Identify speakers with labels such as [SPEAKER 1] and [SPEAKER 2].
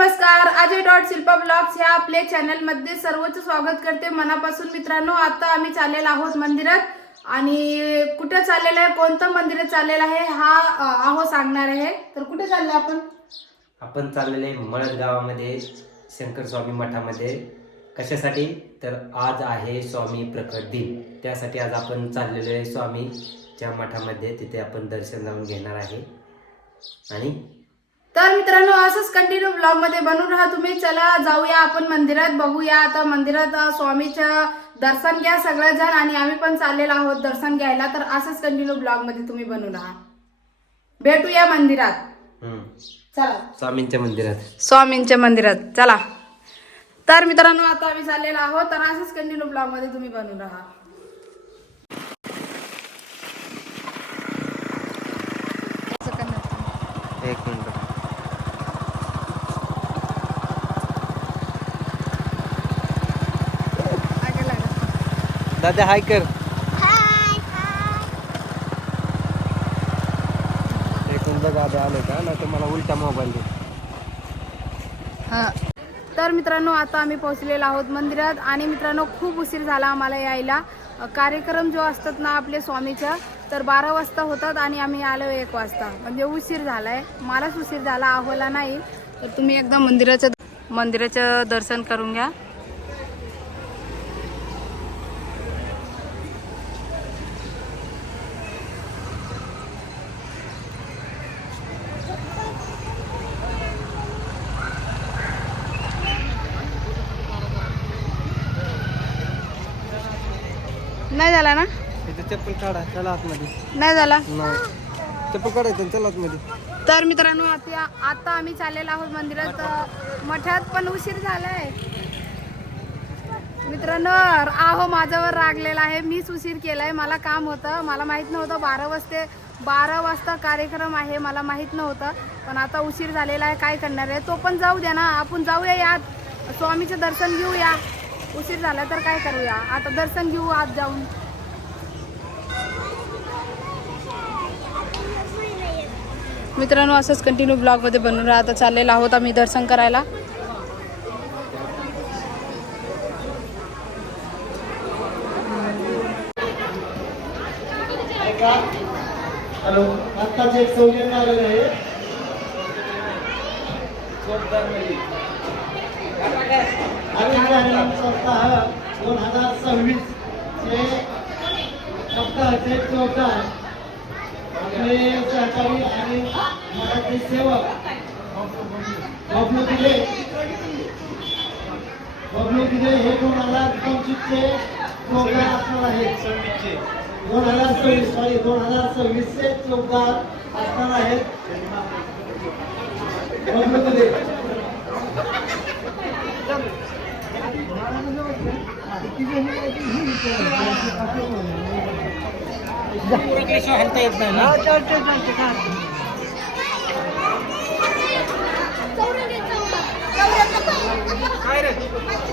[SPEAKER 1] नमस्कार. Ajay dot Shilpa blogs ह्या आपल्या चॅनलमध्ये सर्वच स्वागत करते. मनापासून मित्रांनो आता आम्ही चाललेलो आहोत मंदिरात. आणि कुठे चाललेलं आहे कोणतं मंदिरात चाललेलं आहे हा आहो सांगणार आहे. तर कुठे चाललो आपण?
[SPEAKER 2] आपण चाललेले मळद गावामध्ये शंकर स्वामी मठामध्ये. कशासाठी? तर आज आहे स्वामी प्रकट दिन. त्यासाठी आज आपण चाललेलो आहे स्वामीच्या मठामध्ये तिथे आपण दर्शन जाऊन घेणार आहे. आणि
[SPEAKER 1] तर मित्रांनो असंच कंटिन्यू ब्लॉगमध्ये बनून राहा तुम्ही. चला जाऊया आपण मंदिरात बघूया. आता मंदिरात अ, स्वामीचं दर्शन घ्या सगळेजण आणि आम्ही पण चाललेलो आहोत दर्शन घ्यायला. तर असंच कंटिन्यू ब्लॉगमध्ये तुम्ही बनून राहा. भेटूया मंदिरात. चला.
[SPEAKER 2] स्वामींच्या मंदिरात.
[SPEAKER 1] स्वामींच्या मंदिरात. चला. तर मित्रांनो आता आम्ही चाललेलो आहोत. तर असंच कंटिन्यू ब्लॉगमध्ये तुम्ही बनून राहा.
[SPEAKER 2] एक मिनिट. दादा हाय कर. एक मिनिट दादा आले का? नाही तर मला उलटा मोबाईल दे.
[SPEAKER 1] तर मित्रांनो आता आम्ही पोहोचलेलो आहोत मंदिरात आणि मित्रांनो खूप उशीर झाला आम्हाला यायला. कार्यक्रम जो असतात ना आपले स्वामीच्या तर बारा वाजता होतात आणि आम्ही आलो एक वाजता. म्हणजे उशीर झालाय. मलाच उशीर झाला आहोला नाही. तर तुम्ही एकदा मंदिराचं मंदिराचं दर्शन करून घ्या. नाही झाला ना?
[SPEAKER 2] चप्पल काढा चला आतमध्ये.
[SPEAKER 1] नाही झाला?
[SPEAKER 2] नाही. चप्पल काढायचं चला आतमध्ये.
[SPEAKER 1] तर मित्रांनो आता आता आम्ही चाललेलो आहोत मंदिरात. मठात पण उशीर झालाय. मित्रांनो आहो माझ्यावर रागलेला आहे. मीच उशीर केलाय. मला काम होतं. मला माहीत नव्हतं. बारा वाजते बारा वाजता कार्यक्रम आहे. मला माहीत नव्हतं. पण आता उशीर झालेला आहे. काय करणार आहे? तो पण जाऊ द्या ना. आपण जाऊया यात. स्वामीचं दर्शन घेऊया. उशीर झाला तर काय करूया? आता दर्शन घेऊ आत जाऊन. मित्रांनो असंच कंटिन्यू ब्लॉगमध्ये बनून राहा आता आहोत आम्ही दर्शन करायला.
[SPEAKER 3] हॅलो आत्ताच एक सौजन्य आलेलं आहे. सप्ताह दोन हजार सव्वीस चे सप्ताहाचे चौथा आपले सहकारी आणि मराठी सेवक बबलू दिले बबलू दिले हे दोन हजार पंचवीसचे चौदा असणार आहे दोन हजार सव्वीस सॉरी दोन हजार सव्वीस चे चौदा असणार आहेत. हलता येत नाही ना
[SPEAKER 2] ए